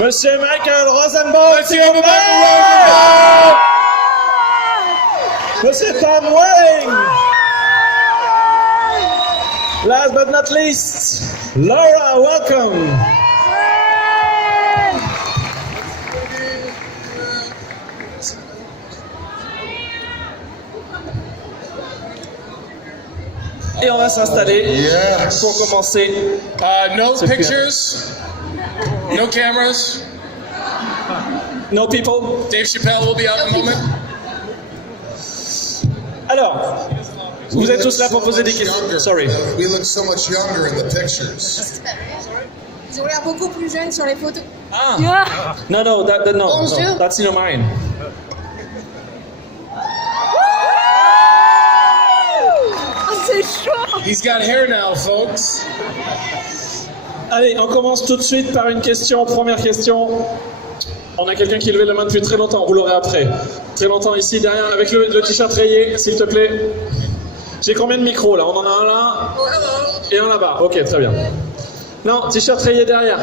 Monsieur Michael Rosenbaum, s'il vous plaît. Monsieur Tom Welling. Last but not least, Laura, welcome. Et on va s'installer pour commencer. No pictures, no cameras, no people. Dave Chappelle will be out in a moment. Alors, vous êtes tous là pour poser des questions. Sorry. We look so much younger in the pictures. Ils ont l'air beaucoup plus jeunes sur les photos. Ah. No, no, no, that's in your mind. C'est chaud. He's got hair now, folks. Allez, on commence tout de suite par une question. Première question. On a quelqu'un qui levait la main depuis très longtemps, vous l'aurez après. Très longtemps ici, derrière, avec le t-shirt rayé, s'il te plaît. J'ai combien de micros là? On en a un là et un là-bas. Ok, très bien. Non, t-shirt rayé derrière.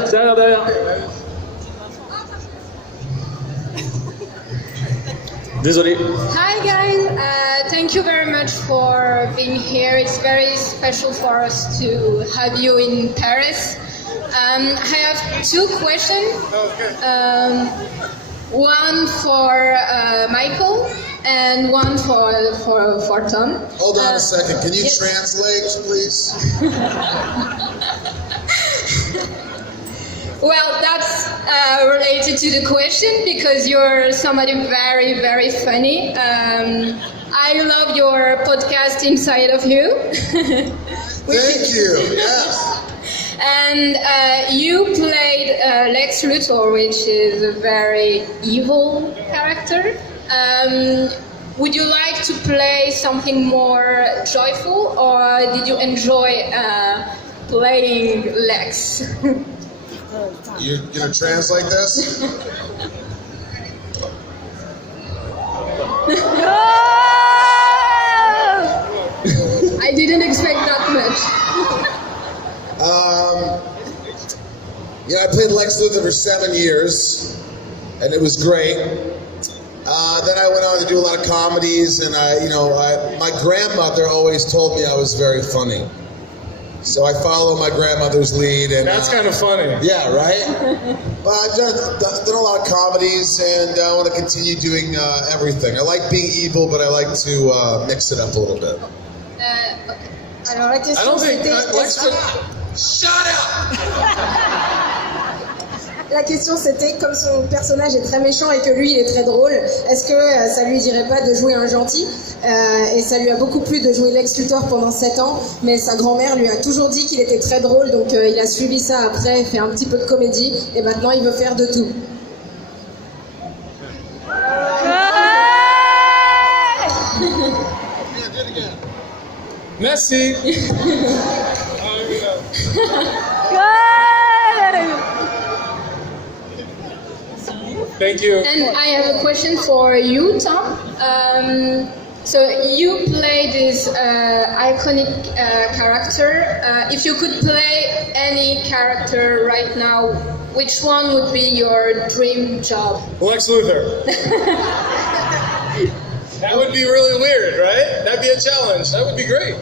Désolé. Hi guys, thank you very much for being here. It's very special for us to have you in Paris. I have two questions. One for Michael and one for Tom. Hold on a second. Can you translate, please? Well, that's related to the question because you're somebody very, very funny. I love your podcast Inside of You. Thank you. Yes. And you played Lex Luthor, which is a very evil character. Would you like to play something more joyful, or did you enjoy playing Lex? You're gonna translate this? I didn't expect that much. Yeah, I played Lex Luthor for 7 years, and it was great. Then I went on to do a lot of comedies, and my grandmother always told me I was very funny. So I follow my grandmother's lead, and that's kind of funny. Yeah, right. But I've done a lot of comedies, and I want to continue doing everything. I like being evil, but I like to mix it up a little bit. Okay. Alors la question Shut up. La question c'était, comme son personnage est très méchant et que lui il est très drôle, est-ce que ça lui dirait pas de jouer un gentil? Et ça lui a beaucoup plu de jouer Lex Luthor pendant 7 ans, mais sa grand-mère lui a toujours dit qu'il était très drôle, donc il a suivi ça après, fait un petit peu de comédie, et maintenant il veut faire de tout. Merci. Thank you. And I have a question for you, Tom. So you play this iconic character. If you could play any character right now, which one would be your dream job? Lex Luthor. That would be really weird, right? That'd be a challenge. That would be great.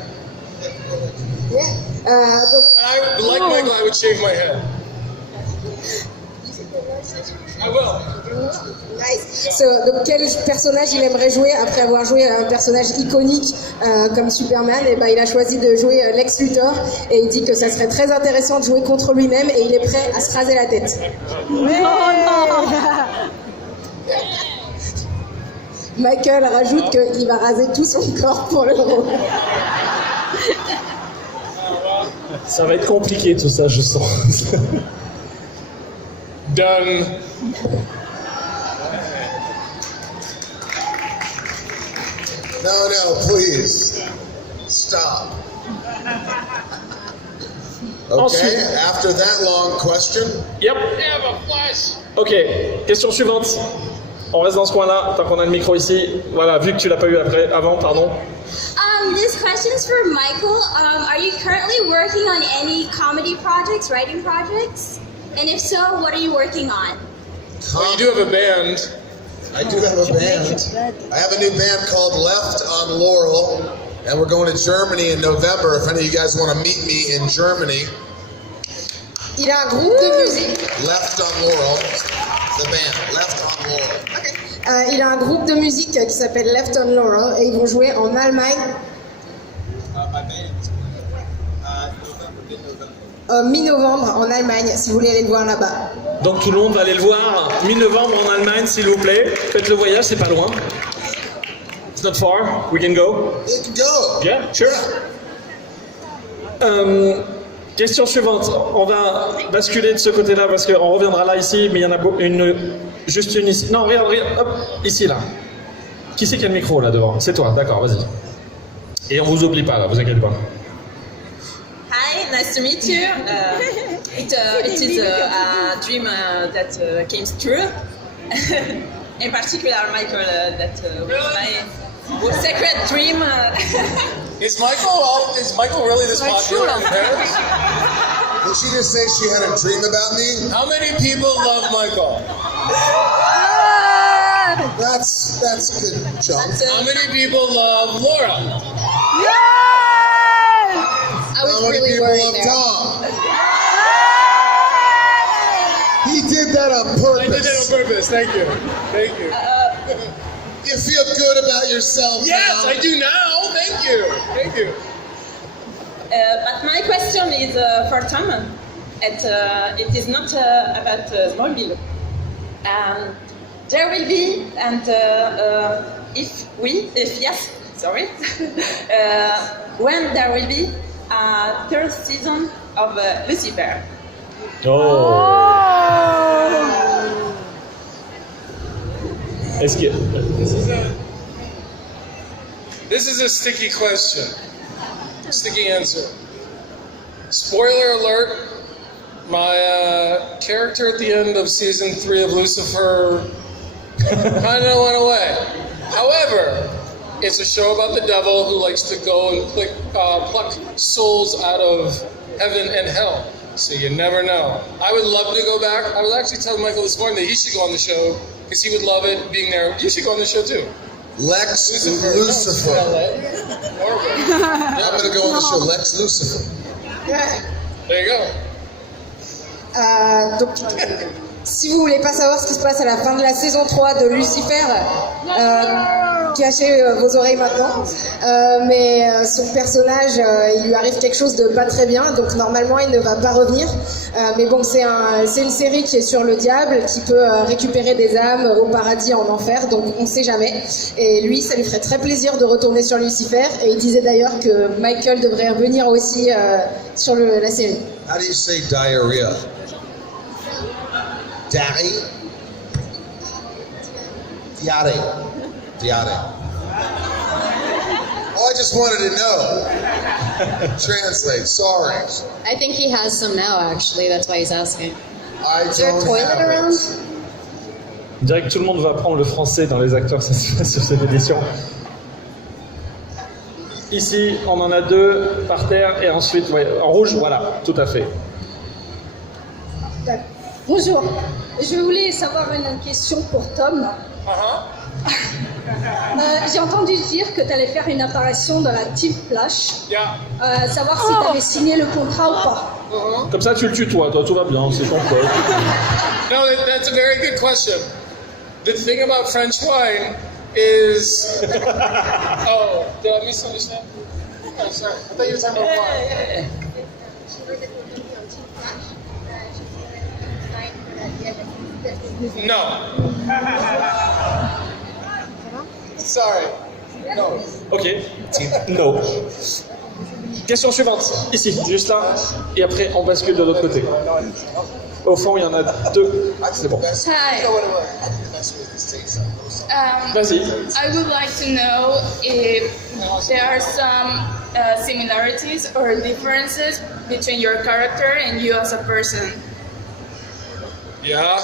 Like Michael, I would shave my head. I will. Nice. Donc quel personnage il aimerait jouer après avoir joué un personnage iconique comme Superman? Et ben il a choisi de jouer Lex Luthor et il dit que ça serait très intéressant de jouer contre lui-même et il est prêt à se raser la tête. Michael rajoute qu'il va raser tout son corps pour le rôle. Ça va être compliqué tout ça, je sens. Done. No, please. Stop. Okay, Ensuite. After that long question. Yep. Have a flash. Ok, question suivante. On reste dans ce coin-là, tant qu'on a le micro ici. Voilà, vu que tu l'as pas eu avant, pardon. This question's for Michael. Are you currently working on any comedy projects, writing projects? And if so, what are you working on? Well, you do have a band. I do have a band. I have a new band called Left on Laurel, and we're going to Germany in November. If any of you guys want to meet me in Germany. Il a un groupe de musique. Left on Laurel, the band. Left on Laurel. Il a un groupe de musique qui s'appelle Left on Laurel et ils vont jouer en Allemagne. Mi-novembre en Allemagne, si vous voulez aller le voir là-bas. Donc tout le monde va aller le voir mi-novembre en Allemagne, s'il vous plaît. Faites le voyage, c'est pas loin. It's not far. We can go. You can go. Yeah, sure. Question suivante. On va basculer de ce côté-là parce qu'on reviendra là ici, mais il y en a juste une ici. Non, regarde, hop, ici là. Qui c'est qui a le micro là devant? C'est toi, d'accord, vas-y. Et on vous oublie pas là, vous inquiétez pas. Hi, nice to meet you. It is a dream that came true. In particular, Michael, that was my secret dream. Is Michael really this popular in Paris? Did she just say she had a dream about me? How many people love Michael? That's a good jump. How many people love Laura? I was How many really people worried love there. Tom? He did that on purpose. I did that on purpose. Thank you. Thank you. You feel good about yourself Yes, now? I do now. Thank you. Thank you. But my question is for Tom. It is not about Smallville. There will be, and if yes, sorry, when there will be a third season of Lucifer. Est-ce que... This is a sticky question. Sticky answer. Spoiler alert. My character at the end of season 3 of Lucifer kind of went away. However, it's a show about the devil who likes to go and pluck souls out of heaven and hell. So you never know. I would love to go back. I was actually telling Michael this morning that he should go on the show because he would love it being there. You should go on the show too. Lex Luthor. I'm going to go on the show. Lex Luthor. There you go. Donc, si vous voulez pas savoir ce qui se passe à la fin de la saison 3 de Lucifer, cachez vos oreilles maintenant. Mais son personnage, il lui arrive quelque chose de pas très bien, donc normalement il ne va pas revenir. Mais bon, c'est une série qui est sur le diable, qui peut récupérer des âmes au paradis, en enfer, donc on sait jamais. Et lui, ça lui ferait très plaisir de retourner sur Lucifer. Et il disait d'ailleurs que Michael devrait revenir aussi sur la série. How do you say diarrhea? Daddy? Diare. Oh, I just wanted to know. Translate, sorry. I think he has some now, actually. That's why he's asking. Is there a toilet around? Je dirais que tout le monde va apprendre le français dans les acteurs, ça se passe sur cette édition. Ici, on en a 2 par terre et ensuite, ouais, en rouge, voilà, tout à fait. Bonjour, je voulais savoir une question pour Tom. J'ai entendu dire que tu allais faire une apparition dans la Team Flash. Savoir si tu avais signé le contrat ou pas. Comme ça, tu le tutoies, toi, tout va bien, c'est ton pote. No, that's a very good question. The thing about French wine is... Oh, did I misunderstand? Oh, sorry. I thought you were talking about wine. No. Sorry. No. Ok. No. Question suivante. Ici, juste là. Et après, on bascule de l'autre côté. Au fond, il y en a 2. C'est bon. Hi. Vas-y. I would like to know if there are some similarities or differences between your character and you as a person. Yeah.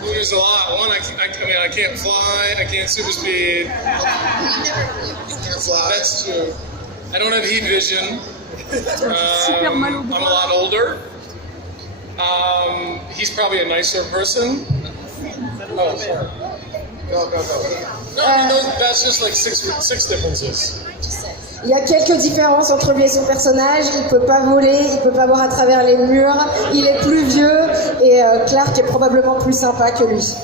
There's a lot. One, I mean, I can't fly. I can't super speed. You can't fly. That's true. I don't have heat vision. I'm a lot older. He's probably a nicer person. Oh, sorry. Go. No, I mean, that's just like six differences. Il y a quelques différences entre lui et son personnage. Il peut pas voler, il peut pas voir à travers les murs. Il est plus vieux et Clark est probablement plus sympa que lui.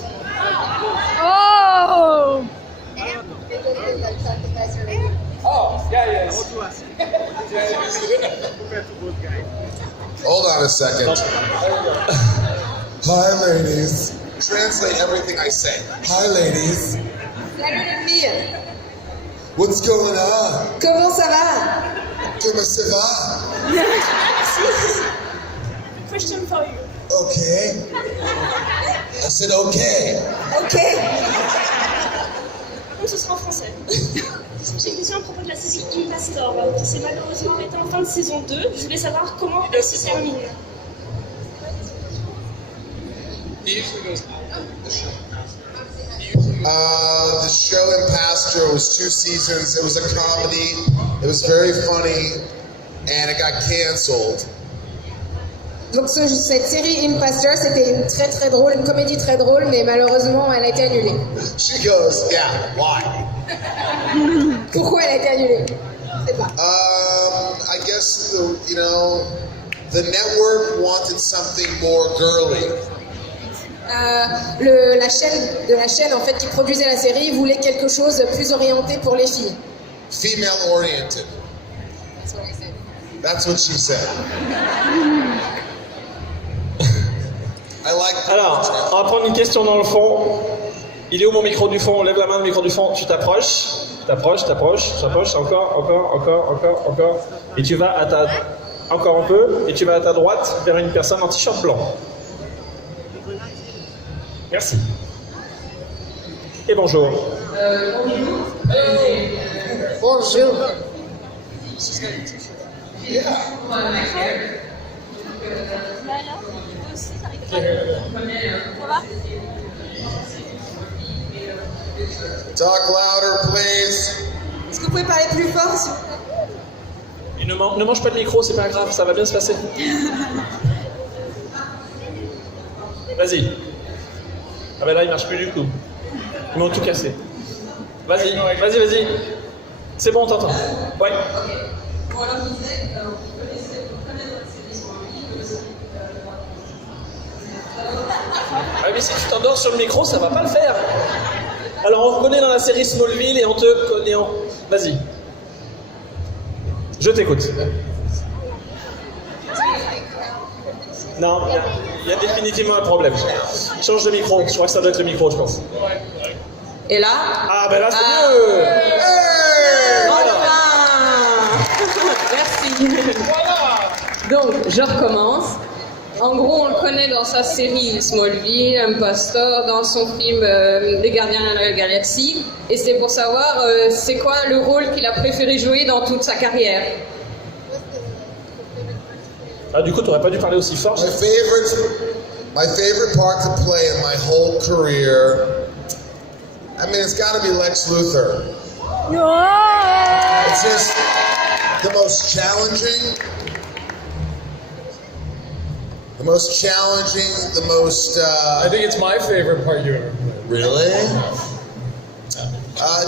Oh! Oh, yeah. Hold on a second. Hi, ladies. Translate everything I say. Hi, ladies. Salut les filles. What's going on? Comment ça va? Comment ça va? Question for you. Okay. I said okay. Ok. Donc ce sera en français. J'ai une question à propos de la série Impastor, qui s'est malheureusement arrêtée en fin de saison 2. Je voulais savoir comment elle se termine. He usually goes. The show Impastor was 2 seasons. It was a comedy. It was very funny, and it got canceled. Donc cette série Impastor, c'était une très très drôle, une comédie très drôle, mais malheureusement elle a été annulée. She goes, yeah, why? Pourquoi elle a été annulée? Je sais pas. I guess the network wanted something more girly. La chaîne en fait qui produisait la série voulait quelque chose de plus orienté pour les filles. Female oriented. That's what she said. I like. Alors, on va prendre une question dans le fond. Il est où mon micro du fond? Lève la main, le micro du fond. Tu t'approches, encore. Et tu vas encore un peu, et tu vas à ta droite vers une personne en t-shirt blanc. Merci. Et bonjour. Bonjour. Talk louder, please. Est-ce que vous pouvez parler plus fort s'il vous plaît? Et ne mange pas de micro, c'est pas grave, ça va bien se passer. Vas-y. Ah ben là, il marche plus du coup. Ils m'ont tout cassé. Vas-y. C'est bon, on t'entend. Ouais. Ah mais si tu t'endors sur le micro, ça va pas le faire. Alors on te connaît dans la série Smallville et on te connaît en... Vas-y. Je t'écoute. Non, il y a définitivement un problème. Change de micro, je crois que ça doit être le micro, je pense. Et là? Ah ben là c'est mieux. Merci. Donc, je recommence. En gros, on le connaît dans sa série Smallville, Impastor, dans son film Les Gardiens de la Galaxie. Et c'est pour savoir c'est quoi le rôle qu'il a préféré jouer dans toute sa carrière. Ah du coup, t'aurais pas dû parler aussi fort. My favorite part to play in my whole career, I mean, it's got to be Lex Luthor. It's just the most challenging, I think it's my favorite part you ever played. Really?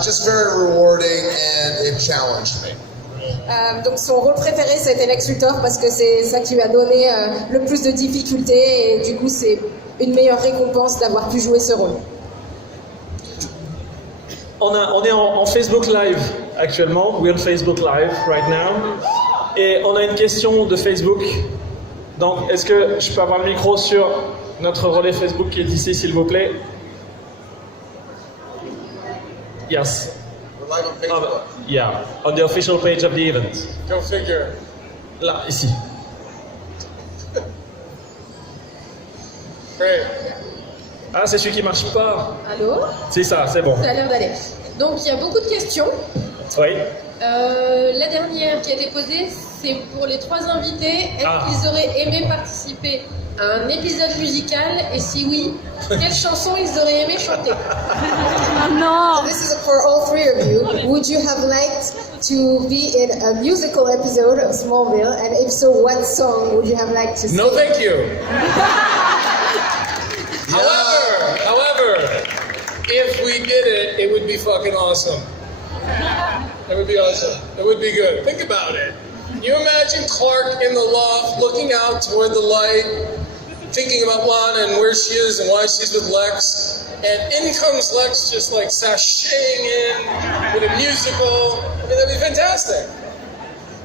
Just very rewarding, and it challenged me. Donc son rôle préféré c'était Lex Luthor parce que c'est ça qui lui a donné le plus de difficultés et du coup c'est une meilleure récompense d'avoir pu jouer ce rôle. On est en Facebook Live actuellement. We're on Facebook Live right now. Et on a une question de Facebook. Donc est-ce que je peux avoir le micro sur notre relais Facebook qui est ici s'il vous plaît? Yes. We're live on Facebook. Yeah, on the official page of the event. Go figure. Là, ici. Great. Ah, c'est celui qui marche pas. Allô? C'est ça, c'est bon. Ça a l'air d'aller. Donc il y a beaucoup de questions. Oui. La dernière qui a été posée, c'est pour les 3 invités. Est-ce qu'ils auraient aimé participer un épisode musical et si oui, quelle chanson ils auraient aimé chanter? Oh no! So this is for all three of you. Would you have liked to be in a musical episode of Smallville? And if so, what song would you have liked to sing? No, thank you. However, if we did it, it would be fucking awesome. It would be awesome. It would be good. Think about it. You imagine Clark in the loft looking out toward the light, thinking about Lana and where she is and why she's with Lex, and in comes Lex just like sashaying in with a musical. I mean, that'd be fantastic.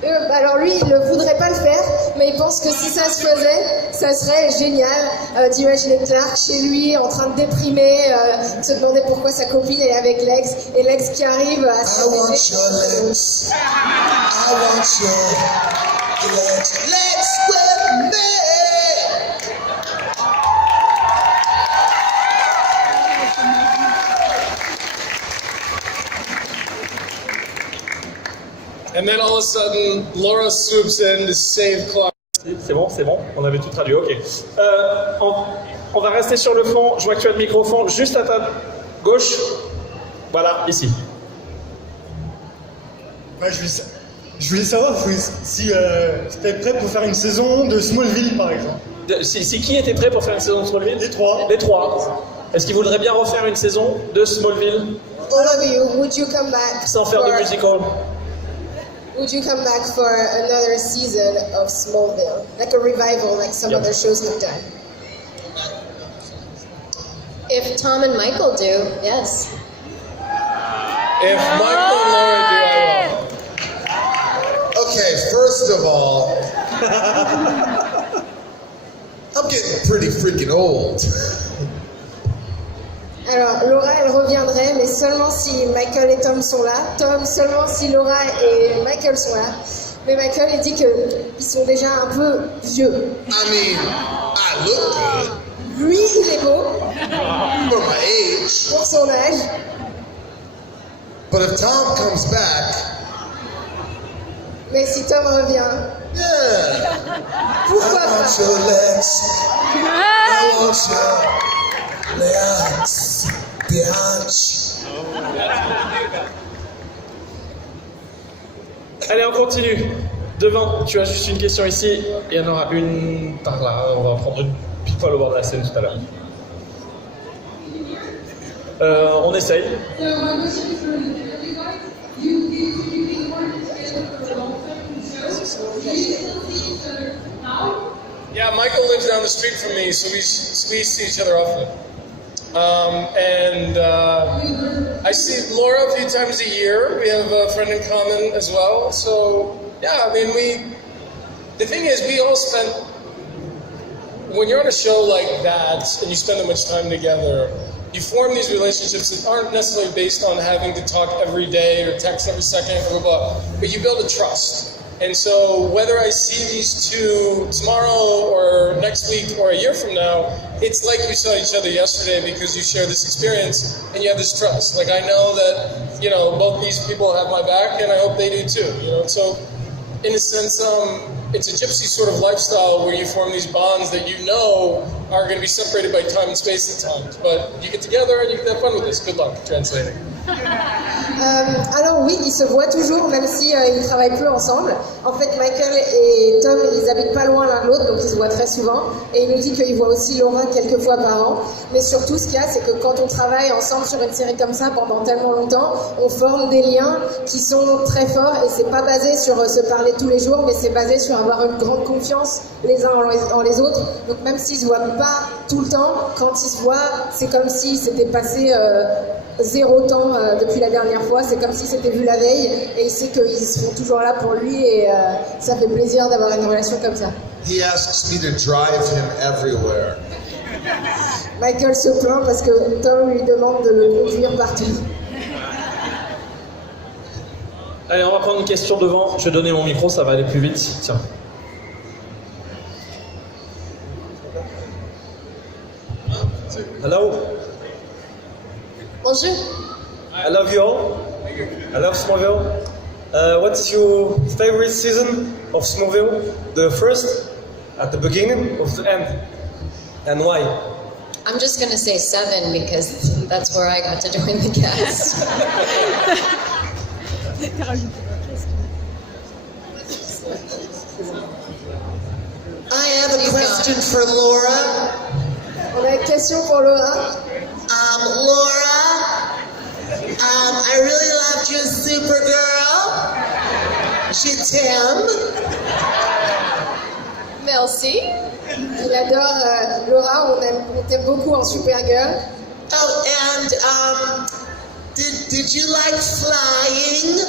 Alors lui, il ne voudrait pas le faire, mais il pense que si ça se faisait, ça serait génial d'imaginer Clark chez lui en train de déprimer, se demander pourquoi sa copine est avec Lex, et Lex qui arrive à se I want your legs. I want your legs. Legs with me. And then all of a sudden, Laura swoops in to save Clark. C'est bon, on avait tout traduit, ok. On va rester sur le fond, je vois que tu as le microphone juste à ta gauche. Voilà, ici. Ouais, je voulais savoir si tu étais prêt pour faire une saison de Smallville, par exemple. Si qui était prêt pour faire une saison de Smallville? Les trois. Les trois. Est-ce qu'ils voudraient bien refaire une saison de Smallville? All of you, would you come back sans faire de musical? Would you come back for another season of Smallville? Like a revival, like some other shows have done? If Tom and Michael do, yes. If Michael and Laura do, I will. Okay, first of all, I'm getting pretty freaking old. Alors, Laura, elle reviendrait, mais seulement si Michael et Tom sont là. Tom, seulement si Laura et Michael sont là. Mais Michael, il dit qu'ils sont déjà un peu vieux. I mean, I look good. Lui, il est beau. For my age. Pour son âge. But if Tom comes back. Mais si Tom revient. Yeah. Pourquoi I want pas? your legs. I want your legs, bitch. Allez, on continue. Devant, tu as juste une question ici, et il y en aura une par là. On va prendre une pile poil au bord de la scène tout à l'heure. On essaye. Yeah, Michael lives down the street from me, so we see each other often. I see Laura a few times a year. We have a friend in common as well. So, yeah, I mean, the thing is, we all spent, when you're on a show like that and you spend that much time together, you form these relationships that aren't necessarily based on having to talk every day or text every second, blah, blah, blah, but you build a trust. And so whether I see these two tomorrow or next week or a year from now, it's like we saw each other yesterday because you share this experience and you have this trust. Like I know that, you know, both these people have my back and I hope they do too, you know. So in a sense, it's a gypsy sort of lifestyle where you form these bonds that you know are going to be separated by time and space at times. But you get together and you can have fun with this. Good luck translating. Alors oui, ils se voient toujours, même si ils travaillent plus ensemble. En fait, Michael et Tom, ils habitent pas loin l'un de l'autre, donc ils se voient très souvent. Et il nous dit qu'il voit aussi Laura quelques fois par an. Mais surtout, ce qu'il y a, c'est que quand on travaille ensemble sur une série comme ça pendant tellement longtemps, on forme des liens qui sont très forts. Et c'est pas basé sur se parler tous les jours, mais c'est basé sur avoir une grande confiance les uns en les autres. Donc même s'ils se voient pas tout le temps, quand ils se voient, c'est comme s'ils s'étaient passé zéro temps depuis la dernière fois, c'est comme si c'était vu la veille et il sait qu'ils seront toujours là pour lui et ça fait plaisir d'avoir une relation comme ça. He asks me to drive him everywhere. Michael se plaint parce que Tom lui demande de le conduire partout. Allez, on va prendre une question devant. Je vais donner mon micro, ça va aller plus vite. Tiens. Hello. Bonjour. I love you all. I love Smallville. What is your favorite season of Smallville? The first, at the beginning, or the end? And why? I'm just going to say 7 because that's where I got to join the cast. I have a question for Laura. On a une question pour Laura. Laura, I really loved you, Supergirl. Je t'aime. Merci. Il adore Laura, on t'aime beaucoup en Supergirl. Oh, and did you like flying?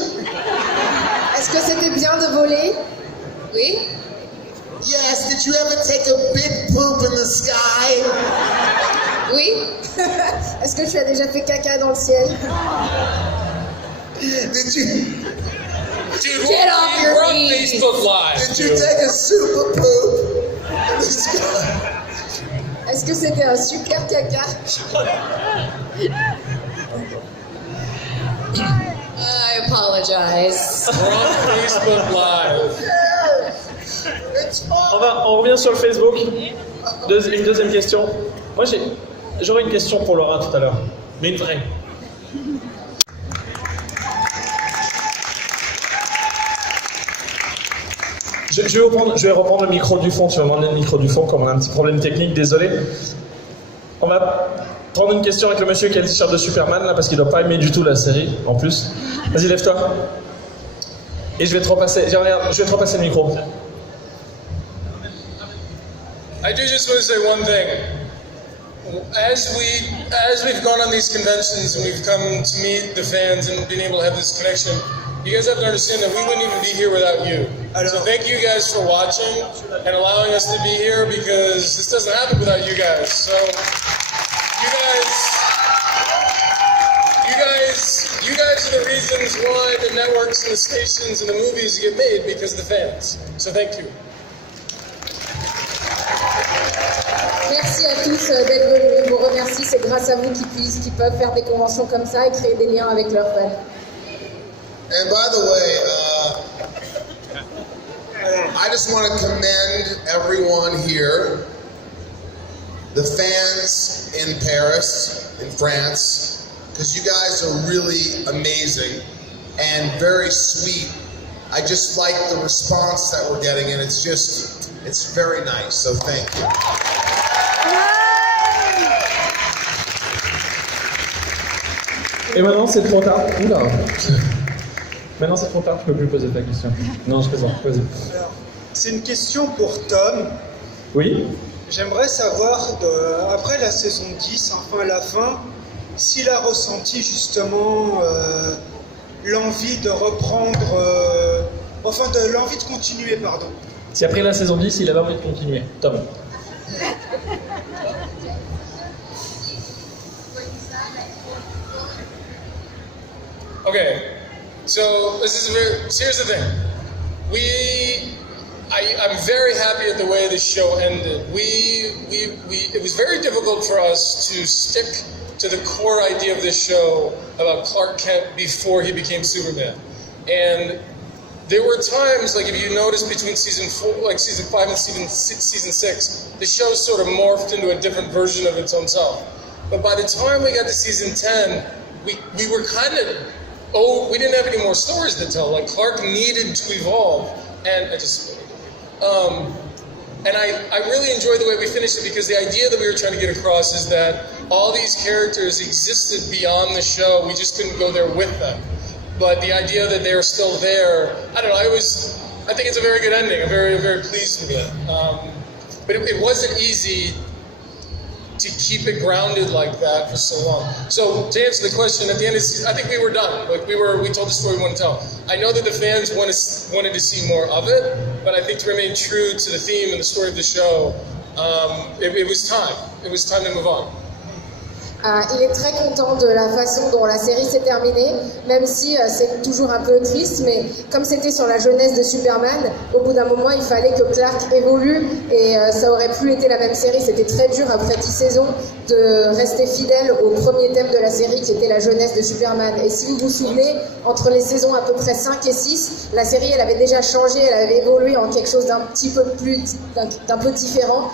Est-ce que c'était bien de voler? Oui. Yes, did you ever take a big poop in the sky? Oui. Est-ce que tu as déjà fait caca dans le ciel? Did you... Dude, Get off your we're on knees. Facebook Live. Did you take a super poop in the sky? Est-ce que c'était un super caca? I apologize. We're on Facebook Live. On revient sur le Facebook. Une deuxième question. Moi, j'aurais une question pour Laura tout à l'heure, mais une vraie. Je vais reprendre le micro du fond. Tu vas m'emmener le micro du fond, comme on a un petit problème technique, désolé. On va prendre une question avec le monsieur qui a le t-shirt de Superman, là, parce qu'il doit pas aimer du tout la série, en plus. Vas-y, lève-toi. Et je vais te repasser le micro. I do just want to say one thing. As we've gone on these conventions and we've come to meet the fans and been able to have this connection, you guys have to understand that we wouldn't even be here without you. So thank you guys for watching and allowing us to be here, because this doesn't happen without you guys. So you guys are the reasons why the networks and the stations and the movies get made, because of the fans. So thank you. Merci à tous d'être venus. Je vous remercie. C'est grâce à vous qu'ils peuvent faire des conventions comme ça et créer des liens avec leurs fans. And by the way, I just want to commend everyone here, the fans in Paris, in France, because you guys are really amazing and very sweet. I just like the response that we're getting, and it's very nice, so thank you. Et maintenant, c'est trop tard. Oula. Maintenant, c'est trop tard, tu peux plus poser ta question. Non, je plaisante, vas-y. Alors, c'est une question pour Tom. Oui. J'aimerais savoir, après la saison 10, enfin la fin, s'il a ressenti justement l'envie de reprendre, l'envie de continuer, pardon. Si après la saison 10, il avait envie de continuer. Tom. Okay, so here's the thing. I'm very happy at the way the show ended. It was very difficult for us to stick to the core idea of this show about Clark Kent before he became Superman. And there were times, like if you notice between season 5 and season 6, the show sort of morphed into a different version of its own self. But by the time we got to season 10, we were kind of, we didn't have any more stories to tell. Like Clark needed to evolve, and I really enjoyed the way we finished it, because the idea that we were trying to get across is that all these characters existed beyond the show. We just couldn't go there with them. But the idea that they're still there, I don't know. I think it's a very good ending. I'm very, very pleased with it. But it wasn't easy to keep it grounded like that for so long. So to answer the question, at the end of the season, I think we were done. Like we told the story we wanted to tell. I know that the fans wanted to see more of it, but I think to remain true to the theme and the story of the show, it was time. It was time to move on. Il est très content de la façon dont la série s'est terminée, même si c'est toujours un peu triste, mais comme c'était sur la jeunesse de Superman, au bout d'un moment il fallait que Clark évolue et ça aurait plus été la même série. C'était très dur après 10 saisons de rester fidèle au premier thème de la série qui était la jeunesse de Superman. Et si vous vous souvenez, entre les saisons à peu près 5 et 6, la série elle avait déjà changé, elle avait évolué en quelque chose d'un petit peu plus, d'un peu différent.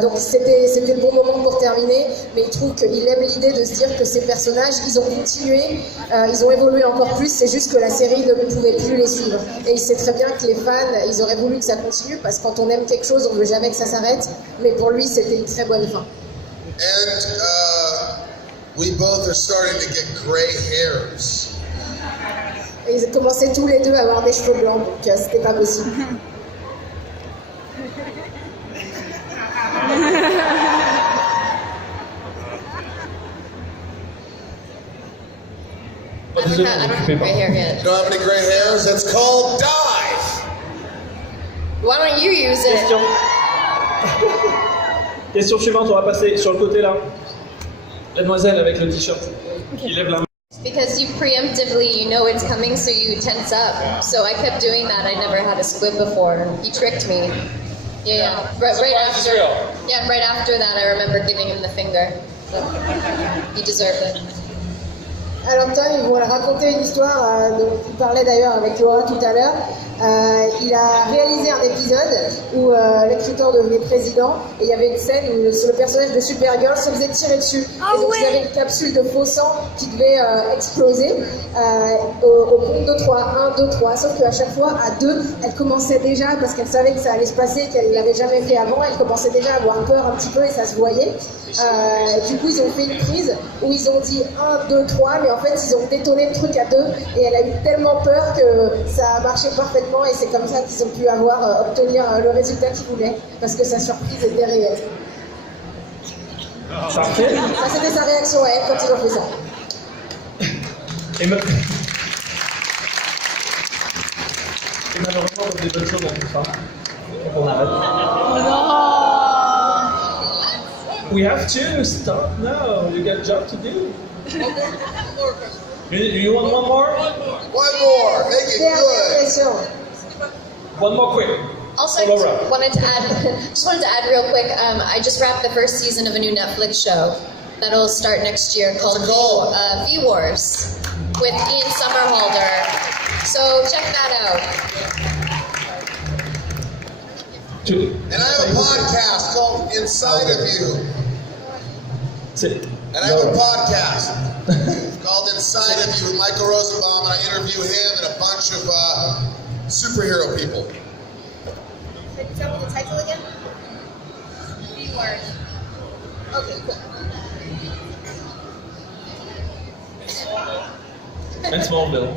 Donc c'était le bon moment pour terminer, mais il trouve qu'il aime l'idée de se dire que ces personnages, ils ont continué, ils ont évolué encore plus, c'est juste que la série ne pouvait plus les suivre. Et il sait très bien que les fans, ils auraient voulu que ça continue, parce que quand on aime quelque chose, on ne veut jamais que ça s'arrête, mais pour lui, c'était une très bonne fin. And we both are starting to get gray hairs. Et ils commençaient tous les deux à avoir des cheveux blancs, donc c'était pas possible. I don't have gray hair yet. You don't have any gray hairs? That's called dye. Why don't you use it? Question. Question suivante, on va passer sur le côté là. La demoiselle avec le t-shirt qui lève la main. Because you preemptively, you know it's coming, so you tense up. So I kept doing that. I never had a squib before. He tricked me. Yeah. Right after. Yeah, right after that, I remember giving him the finger. So he deserved it. Alors Tom, ils vont raconter une histoire dont il parlait d'ailleurs avec Laura tout à l'heure. Il a réalisé un épisode où Lex Luthor devenait président et il y avait une scène où le personnage de Supergirl se faisait tirer dessus. Et donc il y avait une capsule de faux sang qui devait exploser au compte de 3. 1, 2, 3. Sauf qu'à chaque fois, à 2, elle commençait déjà, parce qu'elle savait que ça allait se passer, qu'elle ne l'avait jamais fait avant, elle commençait déjà à avoir peur un petit peu et ça se voyait. Du coup, ils ont fait une prise où ils ont dit 1, 2, 3, mais en fait, ils ont détonné le truc à 2 et elle a eu tellement peur que ça a marché parfaitement et c'est comme ça qu'ils ont pu obtenir le résultat qu'ils voulaient parce que sa surprise était réelle. Parfait. Ça, c'était sa réaction à elle quand ils ont fait ça. Et malheureusement, on a des bonnes choses dans tout ça. Donc on arrête. We have to stop now. You got a job to do. You want one more? One more. Make it good. One more quick. Also, I just wanted to add real quick. I just wrapped the first season of a new Netflix show that'll start next year called V-Wars with Ian Somerhalder. So check that out. And I have a podcast called Inside of You. And I have a podcast called Inside of You with Michael Rosenbaum. I interview him and a bunch of superhero people. Can you tell me the title again? V-Wars. Okay, cool. And Smallville.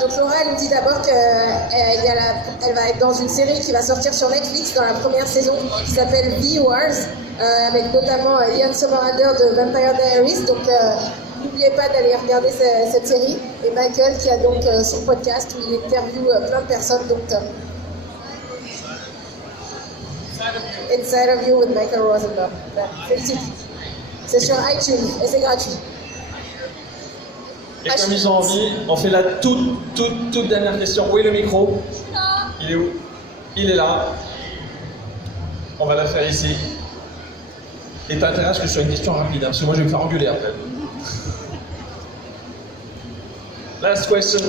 Donc Laura, elle nous dit d'abord qu'elle va être dans une série qui va sortir sur Netflix dans la première saison qui s'appelle V-Wars, avec notamment Ian Somerhalder de Vampire Diaries. Donc n'oubliez pas d'aller regarder cette série. Et Michael qui a donc son podcast où il interviewe plein de personnes. Donc Inside of You with Michael Rosenbaum. C'est sur iTunes et c'est gratuit. Et comme ils ont envie, on fait la toute dernière question. Où est le micro? Il est où? Il est là. On va la faire ici. Et t'as intérêt à ce que ce soit une question rapide, hein, parce que moi je vais me faire engueuler après. Last question.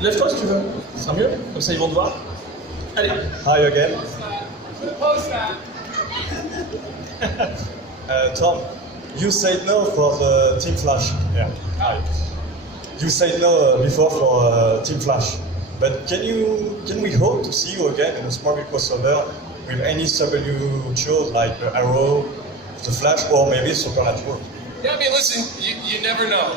Lève-toi si tu veux, ce sera mieux, comme ça ils vont te voir. Allez. Hi again. Tom, you said no for the Team Flash. Yeah. Hi. You said no before for Team Flash, but can we hope to see you again in a Smallville crossover with any CW shows like Arrow, The Flash, or maybe Supernatural? Yeah, I mean, listen, you never know.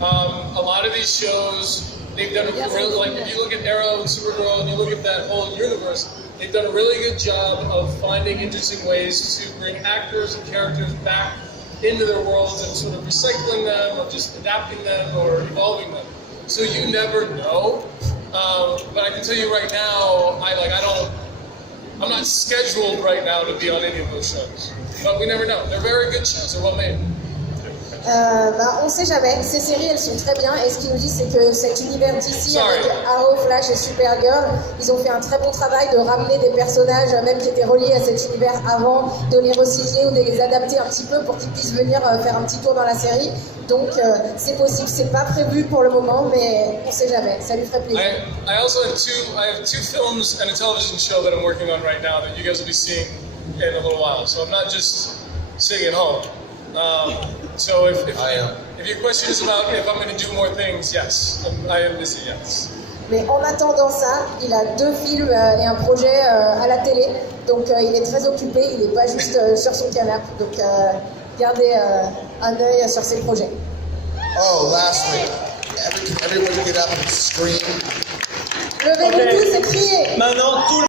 A lot of these shows. They've done a really, like, if you look at Arrow and Supergirl and you look at that whole universe, they've done a really good job of finding interesting ways to bring actors and characters back into their worlds and sort of recycling them or just adapting them or evolving them. So you never know. But I can tell you right now, I'm not scheduled right now to be on any of those shows. But we never know. They're very good shows. They're well made. On sait jamais. Ces séries, elles sont très bien. Et ce qu'il nous dit, c'est que cet univers d'ici, avec Arrow, Flash et Supergirl, ils ont fait un très bon travail de ramener des personnages, même qui étaient reliés à cet univers avant, de les recycler ou de les adapter un petit peu pour qu'ils puissent venir faire un petit tour dans la série. Donc, c'est possible. C'est pas prévu pour le moment, mais on sait jamais. Ça lui ferait plaisir. I also have two films and a television show that I'm working on right now that you guys will be seeing in a little while. So I'm not just sitting at home. So if your question is about if I'm going to do more things, yes, I am busy, yes. Mais en attendant ça, il a 2 films et un projet à la télé. Donc il est très occupé, il n'est pas juste sur son canapé. Donc gardez un œil sur ses projets. Oh, lastly, everybody get up and scream. Levez-vous tous et criez. Maintenant, tout le